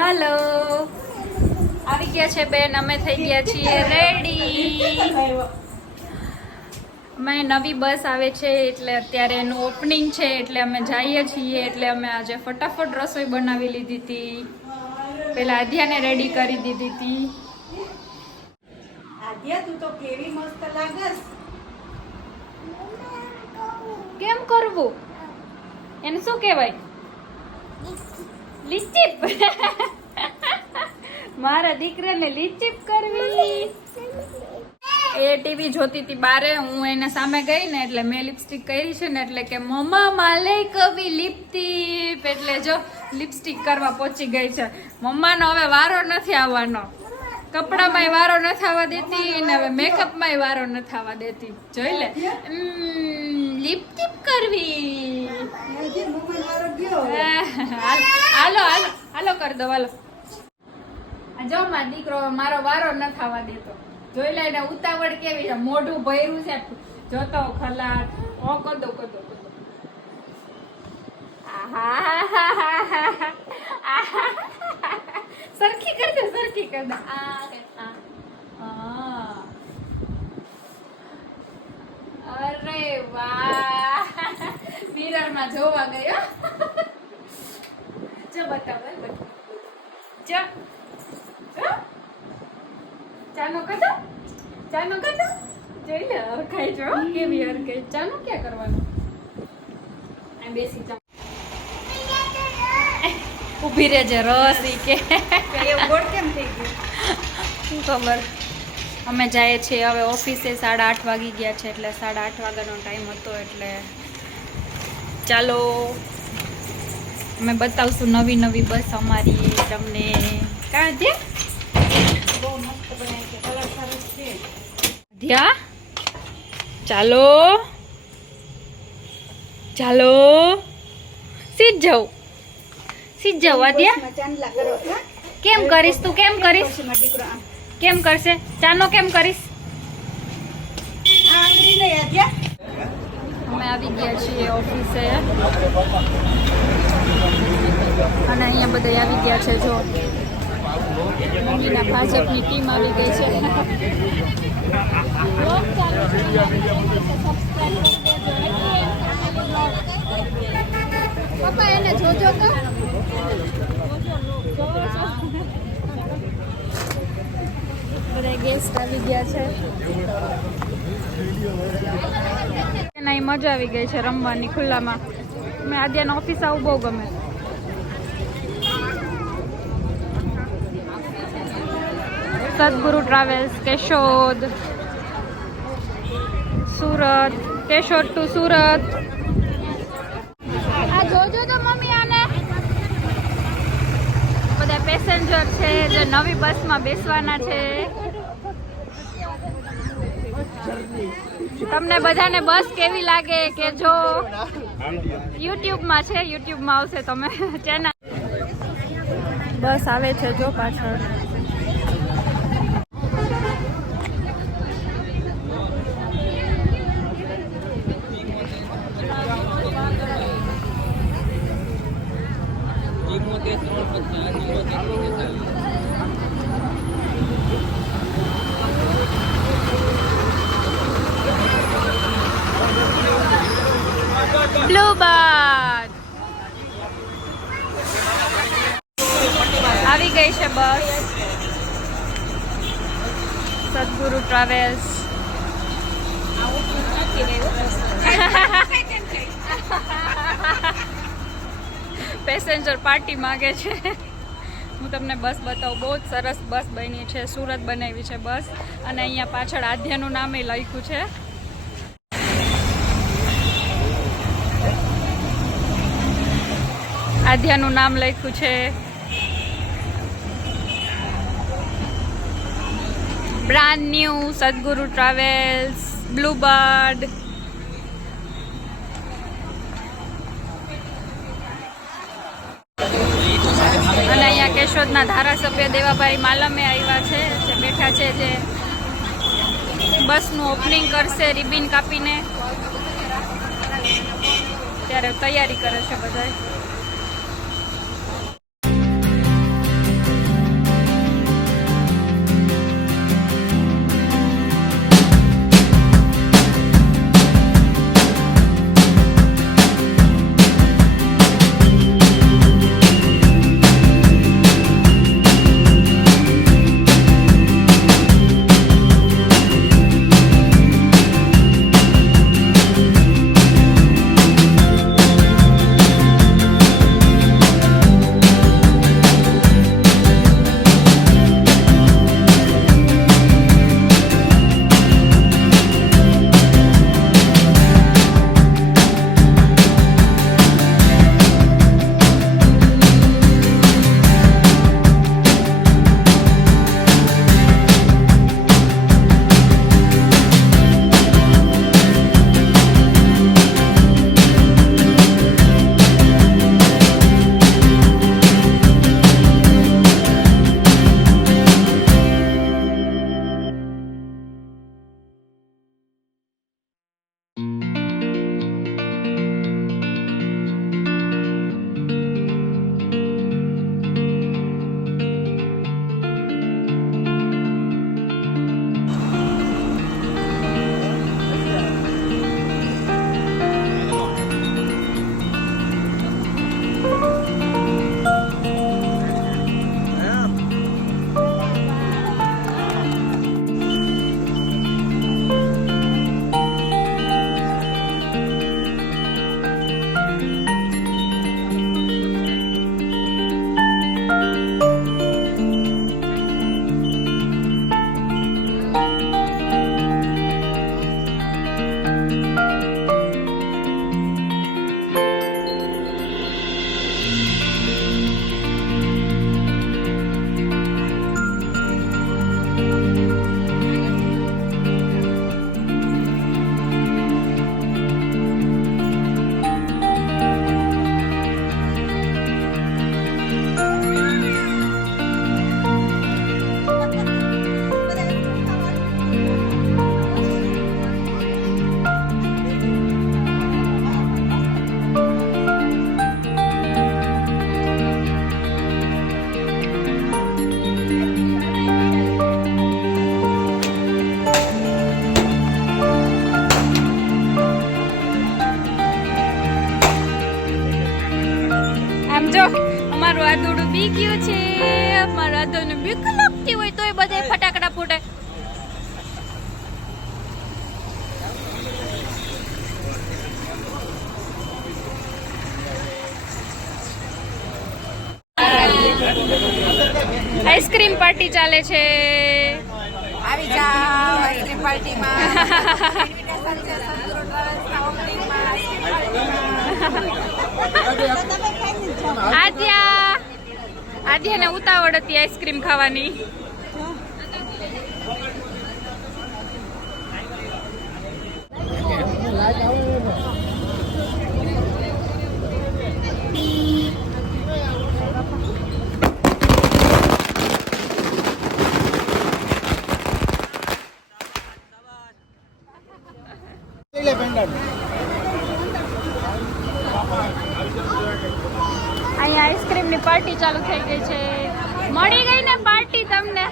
Hello આવી ગયા છે બેન અમે થઈ ગયા છીએ રેડી અમે નવી બસ આવે છે એટલે અત્યારે એનું ઓપનિંગ છે એટલે અમે જઈએ છીએ એટલે અમે આજે ફટાફટ રસોઈ બનાવી લીધી હતી પેલા આધ્યાને રેડી કરી દીધી હતી આધ્યા તું તો કેવી મસ્ત લાગસ કેમ કરવું એને શું કહેવાય લિપસ્ટિક મારા દીકરાને લિપસ્ટિક કરવી એ ટીવી જોતી હતી બારે હું એને સામે ગઈ ને એટલે મેં લિપસ્ટિક કરી છે ને એટલે કે મમ્મા માલે કવી લિપસ્ટિક એટલે જો લિપસ્ટિક કરવા પહોંચી ગઈ છે મમ્માનો હવે વારો નથી આવવાનો કપડામાંય વારો નથી આવવા દેતી ને હવે મેકઅપમાંય વારો નથી આવવા દેતી જોઈ લે લિપસ્ટિક કરવી હાલો હાલો હાલો કરી દો હાલો જો મારો દીકરો મારો વારો નથી આવવા દેતો જોઈ લે ને ઉતાવળ કેવી છે મોઢું ભર્યું છે જોતો ખલાટ ઓ કદો કદો કદો સરખી કર દે સરખી કર દે અરે વાહ મિરર માં જોવા ગયો જો બતાવ જો ચાનો કદો જોઈ લે હરખાઈ જો કેવી હરખાઈ ચાનો ક્યાં કરવાનું આ બેસી જા ઊભી રહેજે રસ ઈ કે એવું ગોળ કેમ થઈ ગયું શું ખબર અમે જઈએ છીએ હવે ઓફિસે 8:30 વાગી ગયા છે એટલે 8:30 વાગ્યાનો ટાઈમ હતો એટલે ચાલો અમે બતાવશું નવી નવી બસ અમારી તમને કાં છે બહુ મસ્ત બનાવી છે કલર સરસ છે ધ્યા ચાલો ચાલો સીધ જાવ આદ્યા ચાંદલા કરો કેમ કરીશ તું કેમ કરીશ દીકરો આમ કેમ કરશે ચાનો કેમ કરીશ આંગળી નહીં આધ્યા અમે આવી ગયા છીએ ઓફિસે અને અહીંયા બધા આવી ગયા છે જો મમ્મીના ભાજપની ટીમ આવી ગઈ છે પપ્પા એને જોજો તો બધા ગેસ્ટ આવી ગયા છે એના મજા આવી ગઈ છે રમવાની ખુલ્લામાં મેં આદ્યાના ઓફિસ આવું બહુ ગમે સદગુરુ ટ્રાવેલ્સ કેશોદ સુરત કેશોદ ટુ સુરત આ જોજો તો મમ્મી આને બધા પેસેન્જર છે જે નવી બસમાં બેસવાના છે તમને બધાને બસ કેવી લાગે કે જો યુટ્યુબમાં છે યુટ્યુબમાં આવશે તમે ચેનલ બસ આવે છે જો પાછળ બ્લુબર્ડ આવી ગઈ છે બસ સદગુરુ ટ્રાવેલ્સ પેસેન્જર પાર્ટી માંગે છે હું તમને બસ બતાવું બહુ જ સરસ બસ બની છે સુરત બનાવી છે બસ અને અહીંયા પાછળ આધ્યાનું નામ એ લખ્યું છે આધ્યાનું નામ લખ્યું છે બ્રાન્ડ ન્યૂ સદગુરુ ટ્રાવેલ્સ બ્લુબર્ડ અને અહીંયા કેશોદના ધારાસભ્ય દેવાભાઈ માલમે આવ્યા છે જે બેઠા છે જે બસનું ઓપનિંગ કરશે રિબિન કાપીને ત્યારે તૈયારી કરે છે બધાય રાધાને બીક લાગતી હોય તોય બધા ફટાકડા ફૂટે. આઈસ્ક્રીમ પાર્ટી ચાલે છે. આવી જાઓ આઈસ્ક્રીમ પાર્ટીમાં. ઇન્વિટેશન છે સદગુરુ ટ્રાવેલ્સના ઓપનિંગમાં આઈસ્ક્રીમ પાર્ટીમાં. આદ્યાને ઉતાવળ હતી આઈસ્ક્રીમ ખાવાની. અહીંયા આઈસ્ક્રીમની પાર્ટી ચાલુ થઈ ગઈ છે. મળી ગઈ ને પાર્ટી તમને?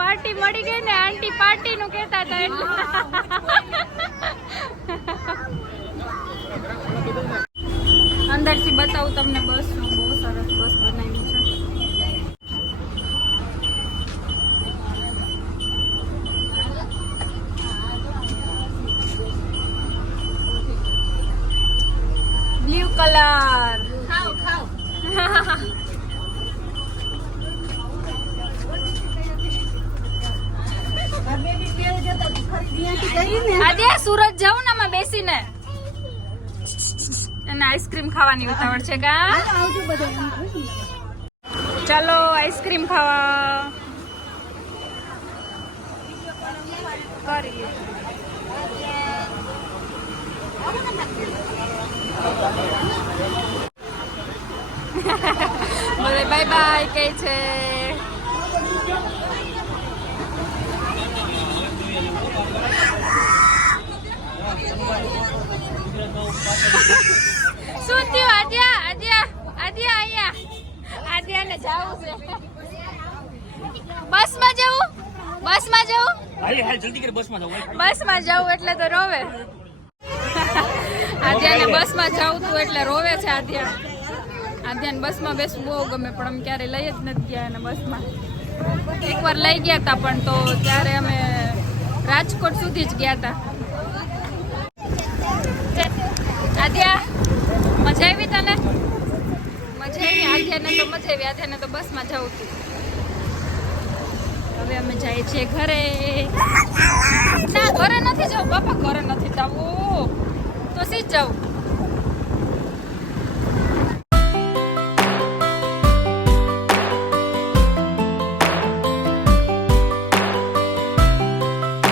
પાર્ટી મળી ગઈ ને? આંટી પાર્ટી નું કહેતા હતા એટલે. અંદરથી બતાવું તમને બસ નું. બહુ સરસ બસ બનાવી છે. Blue colour. ખાઓ આજે સુરત જાઉં ને આમાં બેસીને અને આઈસ્ક્રીમ ખાવાની ઉતાવળ છે કા? ચાલો આઈસ્ક્રીમ ખાવા કરીએ. બોલે બાય બાય કહે છે. શું થયું આદ્યા? અહીંયા આદ્યાને જાવું છે. બસમાં જવું બસમાં જવું એટલે તો રોવે. આદ્યાને બસમાં જવું તું એટલે રોવે છે. આદ્યાને બસમાં બેસવું બહુ ગમે પણ અમે ક્યારે લઈ જ નથી ગયા એને બસમાં. એકવાર લઈ ગયા હતા પણ તો ત્યારે અમે રાજકોટ સુધી જ ગયા હતા. આદ્યા મજા આવી તને? મજા આવી. આદ્યાને તો મજા આવી. આદ્યાને તો બસમાં જવું હતું. હવે અમે જઈએ છીએ ઘરે. ના ઘરે નથી જવું બાપા, ઘરે નથી જવું. તો સી જવું?